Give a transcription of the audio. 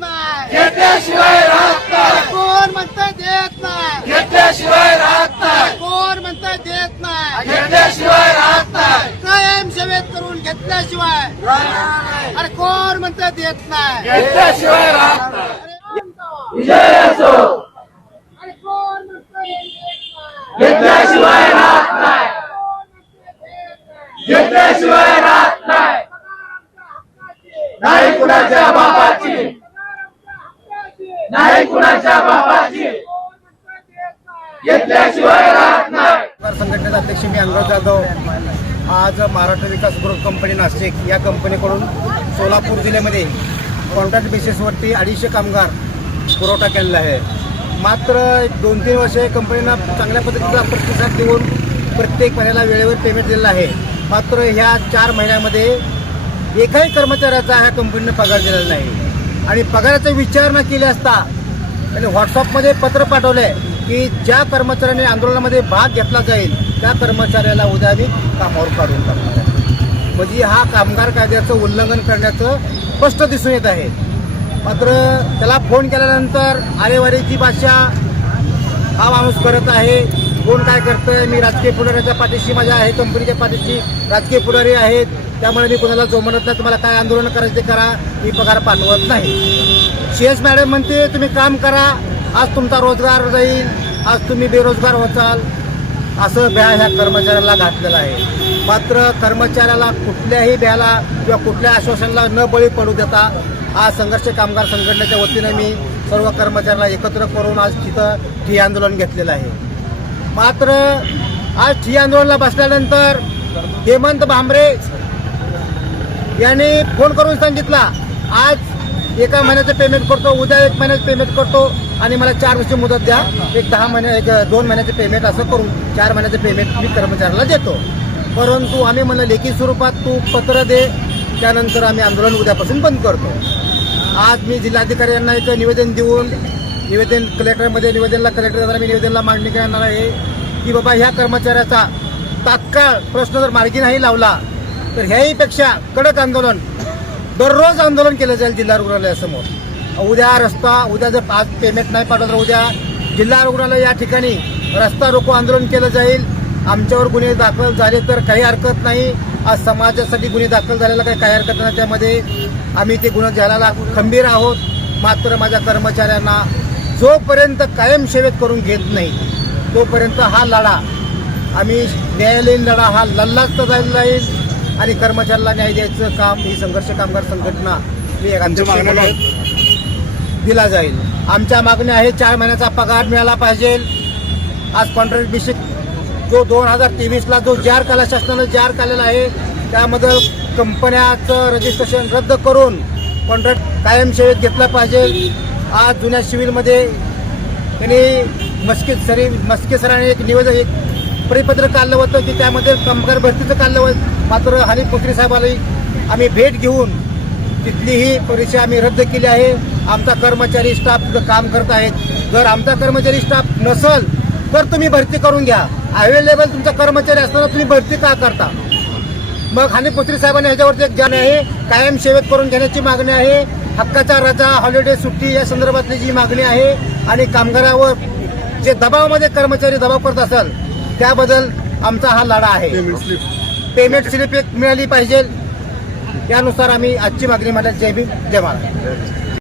नाही. घेतल्याशिवाय राहत नाही. कोण म्हणता देत नाही. घेतल्याशिवाय राहत नाही. कोण म्हणता देत नाही. घेतल्याशिवाय राहत नाही. कायम सेवेत करून घेतल्याशिवाय. अरे कोण म्हणता देत नाही. घेतल्याशिवाय राहत नाही. विजय असो. अरे कोण म्हणता घेतल्याशिवाय राहत नाही. घेतल्याशिवाय राहत नाही कुणाच्या बापाची. नाही कुणाच्या बापाची. घेतल्याशिवाय राहत नाही. संघटनेचे अध्यक्ष मी अनुराग जाधव आज महाराष्ट्र विकास ग्रुप कंपनी नाशिक या कंपनीकडून सोलापूर जिल्ह्यामध्ये कॉन्ट्रॅक्ट बेसिसवरती अडीचशे कामगार पुरवठा केलेला आहे. मात्र दोन तीन वर्षे कंपनीनं चांगल्या पद्धतीचा प्रतिसाद देऊन प्रत्येक महिन्याला वेळेवर पेमेंट दिलेलं आहे. मात्र ह्या चार महिन्यामध्ये एकाही कर्मचाऱ्याचा ह्या कंपनीनं पगार दिलेला नाही. आणि पगाराचा विचार न केले असता आणि व्हॉट्सअपमध्ये पत्र पाठवले की ज्या कर्मचाऱ्याने आंदोलनामध्ये भाग घेतला जाईल त्या कर्मचाऱ्याला उद्या आम्ही कामावर काढून टाकणार आहे. म्हणजे हा कामगार कायद्याचं उल्लंघन करण्याचं स्पष्ट दिसून येत आहे. मात्र त्याला फोन केल्यानंतर आरेवारीची भाषा हा माणूस करत आहे. कोण काय करतं मी राजकीय पुढाऱ्याच्या पाठीशी माझ्या आहे कंपनीच्या पाठीशी राजकीय पुढारी आहेत. त्यामुळे मी कुणाला जो म्हणत नाही. तुम्हाला काय आंदोलन करायचं ते करा. मी पगार पाठवत नाही. सी एस मॅडम म्हणते तुम्ही काम करा. आज तुमचा रोजगार जाईल. आज तुम्ही बेरोजगार होचाल. असं ब्या ह्या कर्मचाऱ्याला घातलेलं आहे. मात्र कर्मचाऱ्याला कुठल्याही भ्याला किंवा कुठल्या आश्वासनाला न बळी पडू देता आज संघर्ष कामगार संघटनेच्या वतीनं मी सर्व कर्मचाऱ्यांना एकत्र करून आज तिथं ठिय्या आंदोलन घेतलेलं आहे. मात्र आज ठिय्या आंदोलनाला बसल्यानंतर हेमंत भांबरे याने फोन करून सांगितला आज एका महिन्याचं पेमेंट करतो उद्या एक महिन्याचं पेमेंट करतो आणि मला चार वर्ष मुदत द्या. एक दहा महिने एक दोन महिन्याचं पेमेंट असं करून चार महिन्याचं पेमेंट मी कर्मचाऱ्याला देतो. परंतु आम्ही म्हणलं लेखी स्वरूपात तू पत्र दे त्यानंतर आम्ही आंदोलन उद्यापासून बंद करतो. आज मी जिल्हाधिकारी यांना एक निवेदन देऊन निवेदन कलेक्टरमध्ये निवेदनला कलेक्टर मी निवेदनला मांडणी करणार आहे की बाबा ह्या कर्मचाऱ्याचा तात्काळ प्रश्न जर मार्गी नाही लावला तर ह्याहीपेक्षा कडक आंदोलन दररोज आंदोलन केलं जाईल जिल्हा रुग्णालयासमोर. उद्या रस्ता उद्या जर आज पेमेंट नाही पाठवलं तर उद्या जिल्हा रुग्णालय या ठिकाणी रस्ता रोको आंदोलन केलं जाईल. आमच्यावर गुन्हे दाखल झाले तर काही हरकत नाही. आज समाजासाठी गुन्हे दाखल झालेला काही काही हरकत नाही. त्यामध्ये आम्ही ते गुन्हे घ्यायला खंबीर आहोत. मात्र माझ्या कर्मचाऱ्यांना जोपर्यंत कायम सेवेत करून घेत नाही तोपर्यंत हा लढा आम्ही न्यायालयीन लढा हा लढलाच तर जाईल. आणि कर्मचाऱ्याला न्याय द्यायचं काम ही संघर्ष कामगार संघटना दिला जाईल. आमच्या मागण्या आहे चार महिन्याचा पगार मिळाला पाहिजे. आज कॉन्ट्रॅक्ट बेसिक जो दोन हजार तेवीसला जो जार काला शासनानं जार काढलेला आहे त्यामध्ये कंपन्याचं रजिस्ट्रेशन रद्द करून कॉन्ट्रॅक्ट कायम सेवेत घेतला पाहिजे. आज जुन्या सिव्हिलमध्ये त्यांनी मस्के सरी मस्के सरांनी एक निवेदन एक परिपत्रक काढलं होतं की त्यामध्ये कामगार भरतीचं काढलं होतं. मात्र हरी पुत्री साहेबाला आम्ही भेट घेऊन तिथलीही परीक्षा आम्ही रद्द केली आहे. आमचा कर्मचारी स्टाफ तिथं काम करत आहेत. जर आमचा कर्मचारी स्टाफ नसल तर तुम्ही भरती करून घ्या. अवेलेबल तुमचा कर्मचारी असताना तुम्ही भरती का करता? मग हानी पुत्री साहेबांनी ह्याच्यावरती एक जाण आहे. कायम सेवेत करून घेण्याची मागणी आहे. हक्काचा रजा हॉलिडे सुट्टी या संदर्भातली जी मागणी आहे आणि कामगारावर जे दबावामध्ये कर्मचारी दबाव करत असेल त्याबद्दल आमचा हा लढा आहे. पेमेंट स्लिप एक मिळाली पाहिजे. त्यानुसार आम्ही आजची मागणी मला जय भीम जय महाराज.